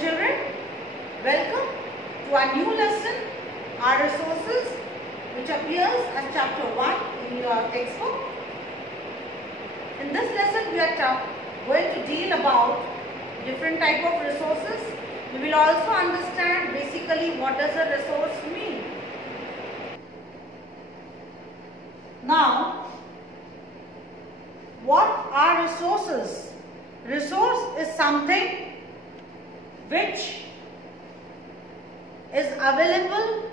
children, welcome to our new lesson, our resources, which appears as chapter 1 in your textbook. In this lesson, we are going to deal about different type of resources. We will also understand basically what does a resource mean. Now, what are resources? Resource is something which is available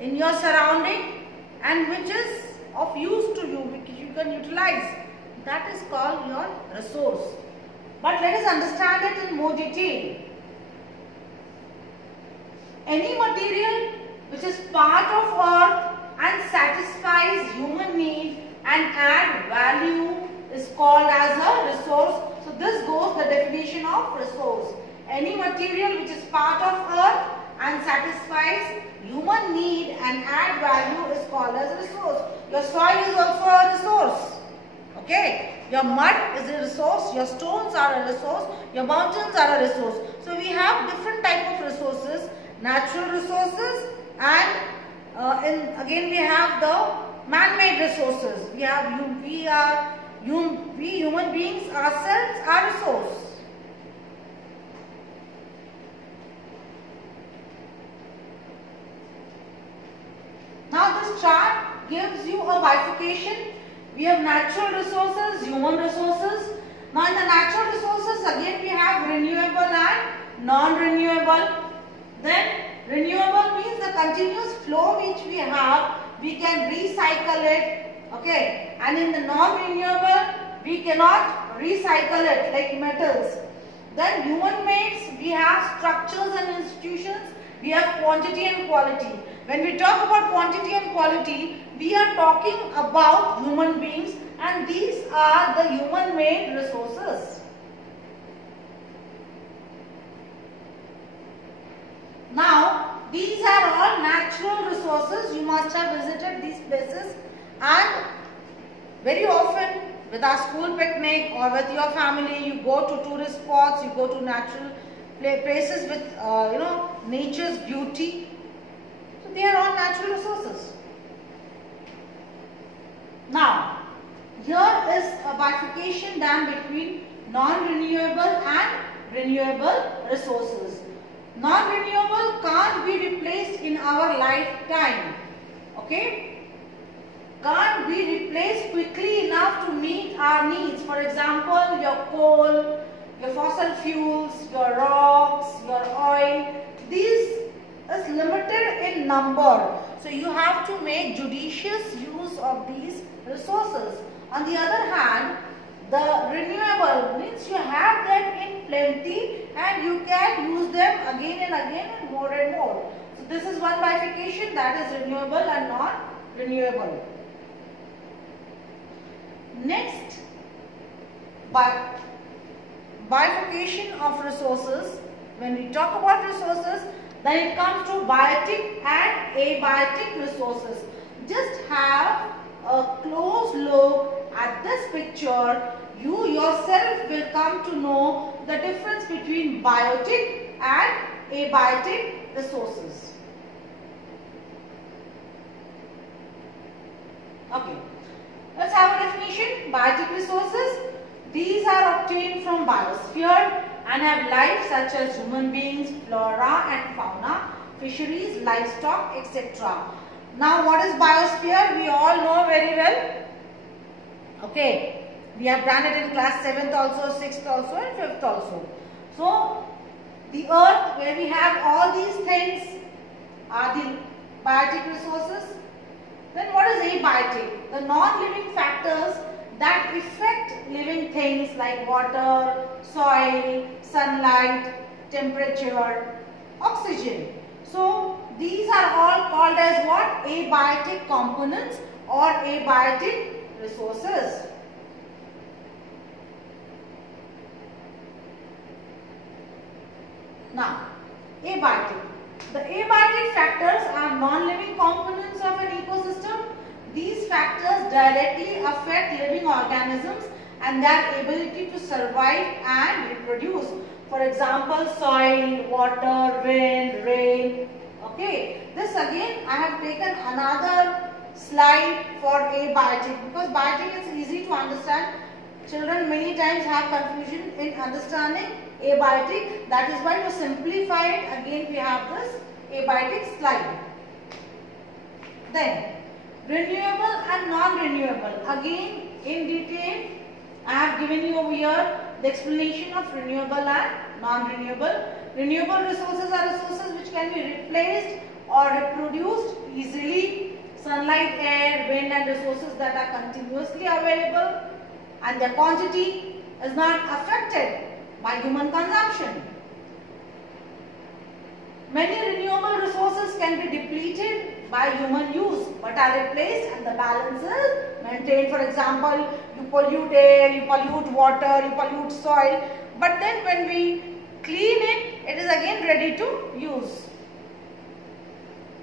in your surrounding and which is of use to you, which you can utilize. That is called your resource. But let us understand it in more detail. Any material which is part of earth and satisfies human need and add value is called as a resource. So this goes the definition of resource. Any material which is part of earth and satisfies human need and add value is called as a resource. Your soil is also a resource. Okay, your mud is a resource, your stones are a resource, your mountains are a resource. So we have different type of resources, natural resources, and again we have the man-made resources. We human beings ourselves are resource. Now this chart gives you a bifurcation. We have natural resources, human resources. Now in the natural resources again we have renewable and non-renewable. Then renewable means the continuous flow which we have, we can recycle it. Okay, and in the non-renewable we cannot recycle it like metals. Then human made, we have structures and institutions, we have quantity and quality. When we talk about quantity and quality, we are talking about human beings, and these are the human made resources. Now, these are all natural resources. You must have visited these places, and very often with our school picnic or with your family, you go to tourist spots, you go to natural places with nature's beauty. So they are all natural resources. Now, here is a bifurcation done between non-renewable and renewable resources. Non-renewable can't be replaced in our lifetime. Okay? Can't be replaced quickly enough to meet our needs. For example, your coal, your fossil fuels, your rocks, your oil. These is limited in number. So you have to make judicious use of these resources. On the other hand, the renewable means you have them in plenty and you can use them again and again and more and more. So this is one bifurcation, that is renewable and non-renewable. Next, bifurcation of resources. When we talk about resources, then it comes to biotic and abiotic resources. Just have a close look at this picture. You yourself will come to know the difference between biotic and abiotic resources. Okay, let's have a definition. Biotic resources. These are obtained from biosphere and have life such as human beings, flora and fauna, fisheries, livestock, etc. Now what is biosphere? We all know very well. Okay, we have done it in class 7th also, 6th also and 5th also. So the earth where we have all these things are the biotic resources. Then what is abiotic? The non-living factors that affect living things like water, soil, sunlight, temperature, oxygen. So these are all called as what? Abiotic components or abiotic resources. Now, abiotic. The abiotic factors are non-living components of an ecosystem. These factors directly affect living organisms and their ability to survive and reproduce. For example, soil, water, wind, rain. Okay, this again I have taken another slide for abiotic because biotic is easy to understand. Children many times have confusion in understanding abiotic. That is why to simplify it, again we have this abiotic slide. Then renewable and non-renewable. Again in detail I have given you over here the explanation of renewable and non-renewable. Renewable resources are resources which can be replaced or reproduced easily. Sunlight, air, wind and resources that are continuously available and their quantity is not affected by human consumption. Many renewable resources can be depleted by human use but are replaced and the balance is maintained. For example, you pollute air, you pollute water, you pollute soil, but then when we clean it, it is again ready to use.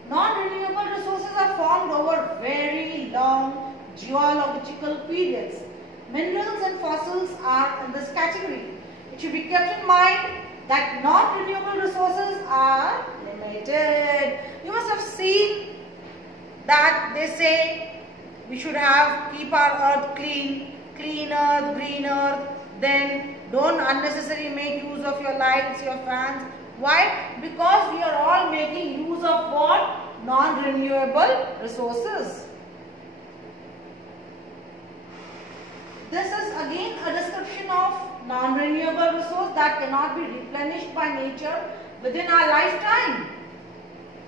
Non-renewable resources are formed over very long geological periods. Minerals and fossils are in this category. It should be kept in mind that non-renewable resources are limited. You must have seen that they say we should keep our earth clean earth, green earth, then don't unnecessarily make use of your lights, your fans. Why? Because we are all making use of what? Non-renewable resources. This is again a description of non-renewable resource that cannot be replenished by nature within our lifetime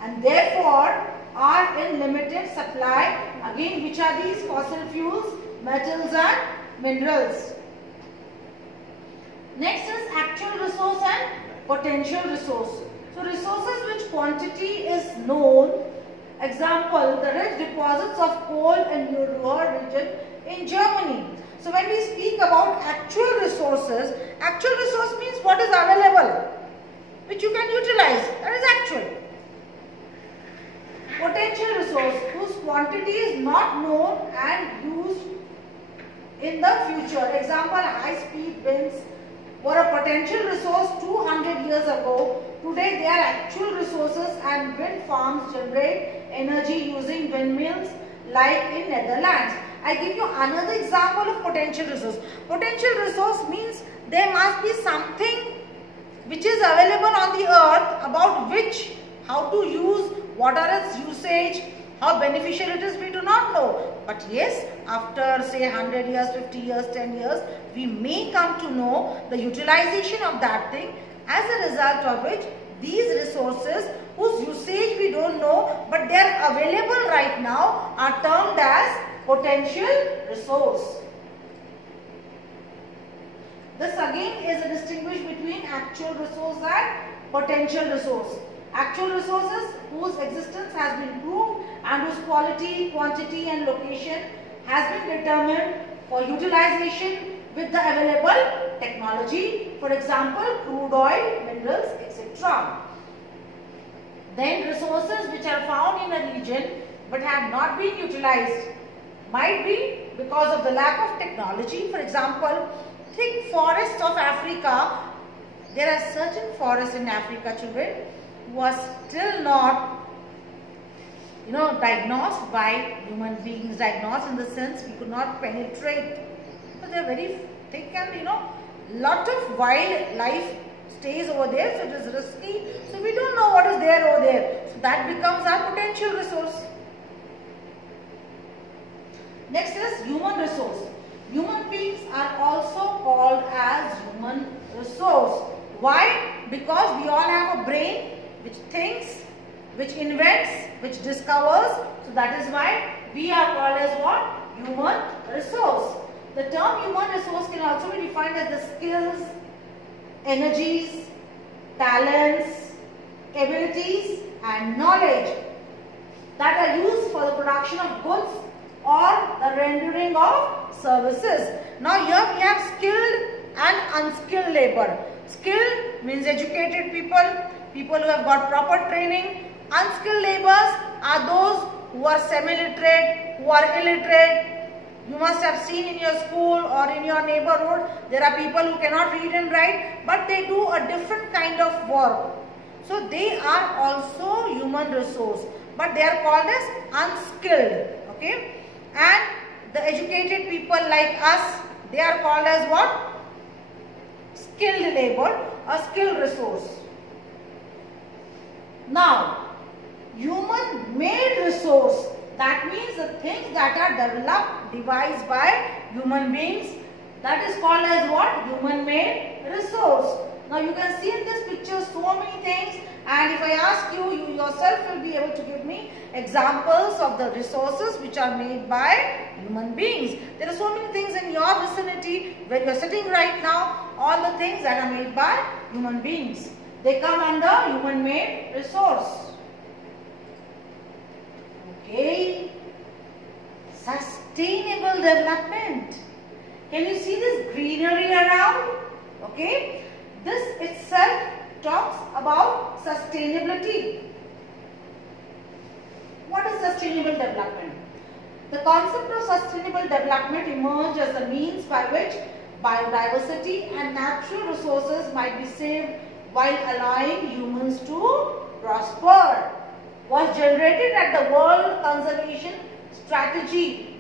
and therefore are in limited supply. Again, which are these? Fossil fuels, metals and minerals. Next is actual resource and potential resource. So resources which quantity is known. Example, the rich deposits of coal in Ruhr region in Germany. So when we speak about actual resources means what is available, which you can utilize. That is actual. Potential resource whose quantity is not known and used in the future. Example, high-speed winds were a potential resource 200 years ago. Today they are actual resources and wind farms generate energy using windmills like in Netherlands. I give you another example of potential resource. Potential resource means there must be something which is available on the earth about which, how to use, what are its usage, how beneficial it is, we do not know. But yes, after say 100 years, 50 years, 10 years, we may come to know the utilization of that thing, as a result of which these resources whose usage we don't know but they are available right now are termed as potential resource. This again is a distinguish between actual resource and potential resource. Actual resources whose existence has been proved and whose quality, quantity and location has been determined for utilization with the available technology. For example, crude oil, minerals, etc. Then resources which are found in a region but have not been utilized might be because of the lack of technology. For example, think forests of Africa. There are certain forests in Africa, children, who are still not, diagnosed by human beings. Diagnosed in the sense we could not penetrate. So they are very thick and lot of wildlife stays over there. So it is risky. So we don't know what is there over there. So that becomes our potential resource. Next is human resource. Human beings are also called as human resource. Why? Because we all have a brain which thinks, which invents, which discovers. So that is why we are called as what? Human resource. The term human resource can also be defined as the skills, energies, talents, abilities and knowledge that are used for the production of goods or the rendering of services. Now here we have skilled and unskilled labor. Skilled means educated people, people who have got proper training. Unskilled laborers are those who are semi-literate, who are illiterate, You must have seen in your school or in your neighborhood, there are people who cannot read and write, but they do a different kind of work. So they are also human resource, but they are called as unskilled. Okay, and the educated people like us, they are called as what? Skilled labor, a skilled resource. Now, human made resource, that means the things that are developed, devised by human beings, that is called as what? Human made resource. Now you can see in this picture so many things, and if I ask you, you yourself will be able to give me examples of the resources which are made by human beings. There are so many things in your vicinity where you are sitting right now, all the things that are made by human beings. They come under human made resource. Okay. Sustainable development. Can you see this greenery around? Okay. This itself talks about sustainability. What is sustainable development? The concept of sustainable development emerged as a means by which biodiversity and natural resources might be saved while allowing humans to prosper. Was generated at the World Conservation Strategy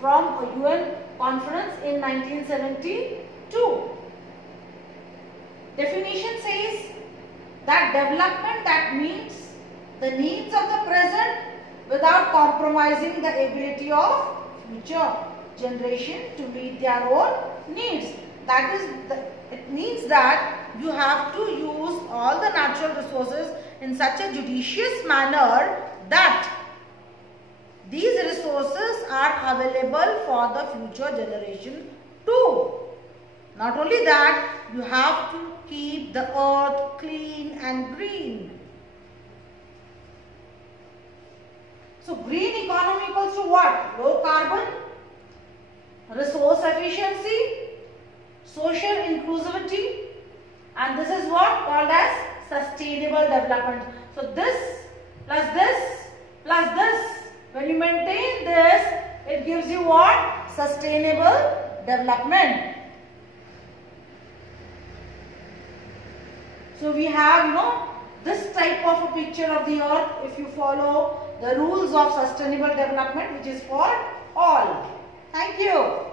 from a UN conference in 1972. Definition says that development that meets the needs of the present without compromising the ability of future generation to meet their own needs. That is, it means that you have to use all the natural resources in such a judicious manner that these resources are available for the future generation too. Not only that, you have to keep the earth clean and green. So green economy equals to what? Low carbon, resource efficiency, social inclusivity, and this is what called as sustainable development. So this plus this plus this, when you maintain this, it gives you what? Sustainable development. So we have, this type of a picture of the earth if you follow the rules of sustainable development, which is for all. Thank you.